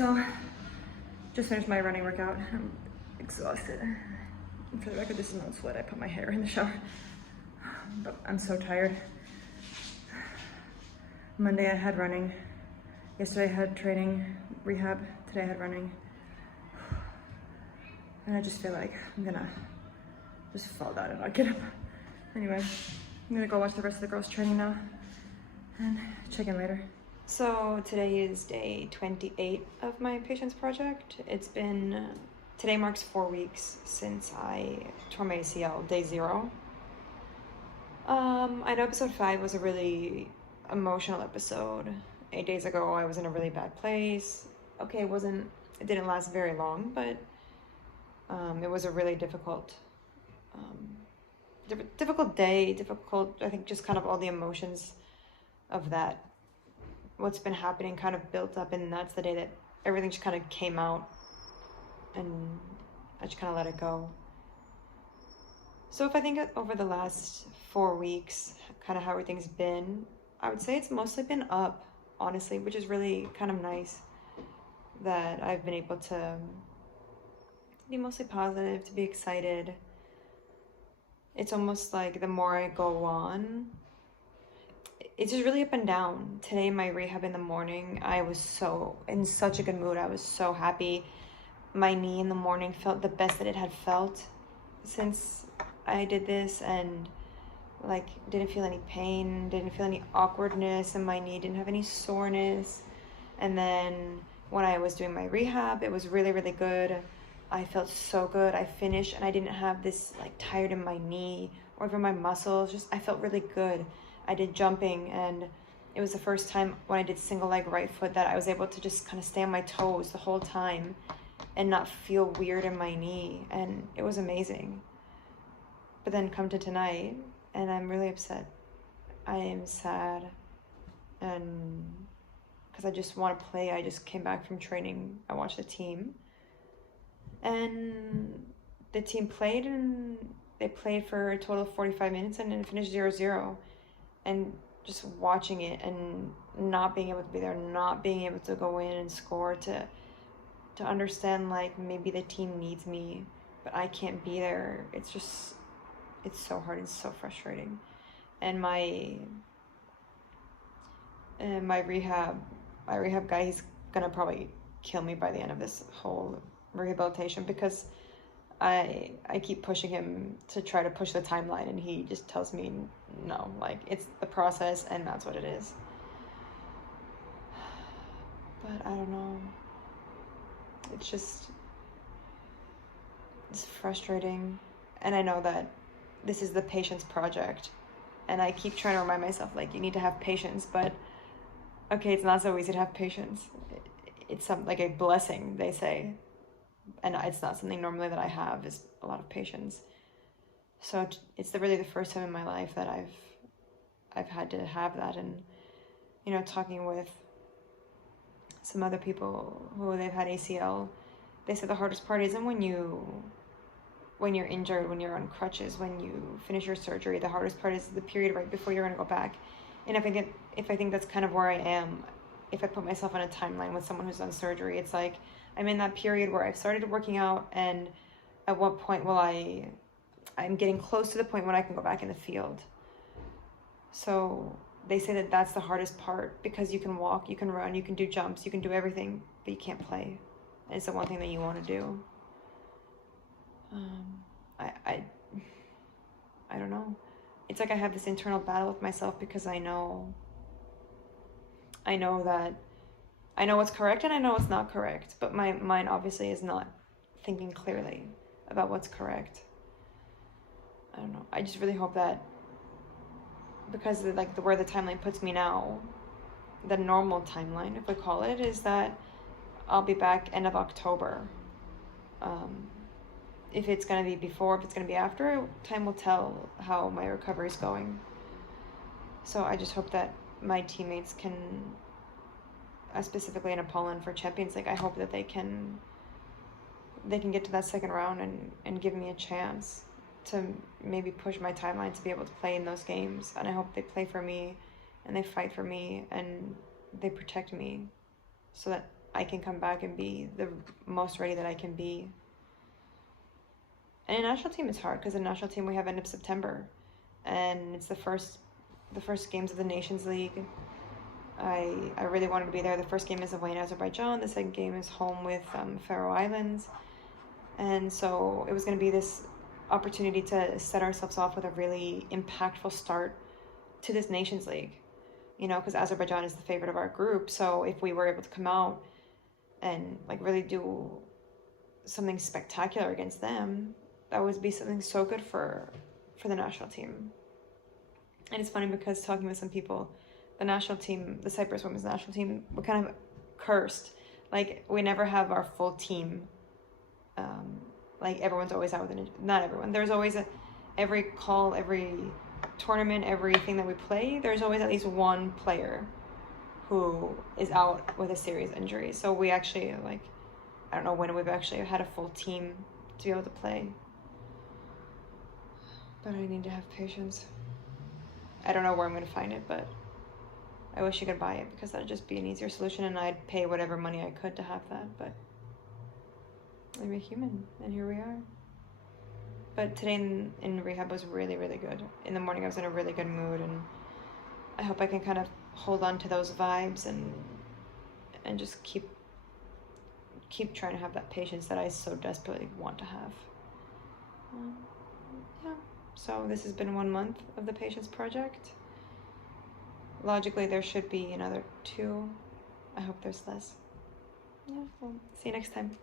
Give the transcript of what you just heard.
So, just finished my running workout. I'm exhausted. And for the record, this is not sweat. I put my hair in the shower. But I'm so tired. Monday I had running. Yesterday I had training, rehab. Today I had running. And I just feel like I'm gonna just fall down and not get up. Anyway, I'm gonna go watch the rest of the girls' training now and check in later. So today is day 28 of my patience project. Today marks 4 weeks since I tore my ACL, day 0. I know episode 5 was a really emotional episode. 8 days ago, I was in a really bad place. Okay, it didn't last very long, but it was a really difficult day, I think just kind of all the emotions of that, what's been happening kind of built up, and that's the day that everything just kind of came out and I just kind of let it go. So if I think over the last 4 weeks, kind of how everything's been, I would say it's mostly been up, honestly, which is really kind of nice that I've been able to be mostly positive, to be excited. It's almost like the more I go on, it's just really up and down. Today, my rehab in the morning, I was in such a good mood. I was so happy. My knee in the morning felt the best that it had felt since I did this, and like didn't feel any pain, didn't feel any awkwardness in my knee, didn't have any soreness. And then when I was doing my rehab, it was really, really good. I felt so good. I finished and I didn't have this like tired in my knee or even my muscles. Just I felt really good. I did jumping, and it was the first time when I did single leg right foot that I was able to just kind of stay on my toes the whole time and not feel weird in my knee, and it was amazing. But then come to tonight, and I'm really upset. I am sad, and because I just want to play. I just came back from training. I watched the team, and the team played, and they played for a total of 45 minutes and it finished 0-0. And just watching it and not being able to be there, not being able to go in and score, to understand like maybe the team needs me, but I can't be there. It's so hard and so frustrating. And my rehab guy, he's gonna probably kill me by the end of this whole rehabilitation, because I keep pushing him to try to push the timeline, and he just tells me no, like it's the process and that's what it is. But I don't know. It's frustrating. And I know that this is the patience project, and I keep trying to remind myself like you need to have patience, but okay, it's not so easy to have patience. It's like a blessing, they say. And it's not something normally that I have, is a lot of patience. So it's really the first time in my life that I've had to have that. And talking with some other people who they've had ACL, they said the hardest part isn't when you're injured, when you're on crutches, when you finish your surgery. The hardest part is the period right before you're going to go back. And if I think that's kind of where I am, if I put myself on a timeline with someone who's done surgery, it's like I'm in that period where I've started working out, and at what point will I'm getting close to the point when I can go back in the field. So they say that that's the hardest part, because you can walk, you can run, you can do jumps, you can do everything, but you can't play. And it's the one thing that you want to do. I don't know. It's like I have this internal battle with myself, because I know that I know what's correct and I know what's not correct, but my mind obviously is not thinking clearly about what's correct. I don't know. I just really hope that, because of where the timeline puts me now, the normal timeline, if we call it, is that I'll be back end of October. If it's going to be before, if it's going to be after, time will tell how my recovery is going. So I just hope that my teammates can, specifically in Poland for Champions League, I hope that they can get to that second round and give me a chance to maybe push my timeline to be able to play in those games. And I hope they play for me and they fight for me and they protect me, so that I can come back and be the most ready that I can be. And a national team is hard because the national team we have end of September, and it's the first games of the Nations League. I really wanted to be there. The first game is away in Azerbaijan. The second game is home with Faroe Islands. And so it was going to be this opportunity to set ourselves off with a really impactful start to this Nations League. You know, because Azerbaijan is the favorite of our group. So if we were able to come out and like really do something spectacular against them, that would be something so good for the national team. And it's funny because talking with some people, the national team, the Cyprus women's national team, we're kind of cursed. Like, we never have our full team. Like, everyone's always out with an injury. Not everyone. There's always every call, every tournament, everything that we play, there's always at least one player who is out with a serious injury. So we actually, like, I don't know when we've actually had a full team to be able to play. But I need to have patience. I don't know where I'm going to find it, but I wish you could buy it because that'd just be an easier solution, and I'd pay whatever money I could to have that, but I'm a human, and here we are. But today in rehab was really, really good. In the morning I was in a really good mood, and I hope I can kind of hold on to those vibes and just keep trying to have that patience that I so desperately want to have. Yeah. So this has been 1 month of the Patience Project. Logically, there should be another 2. I hope there's less. Yeah, well, see you next time.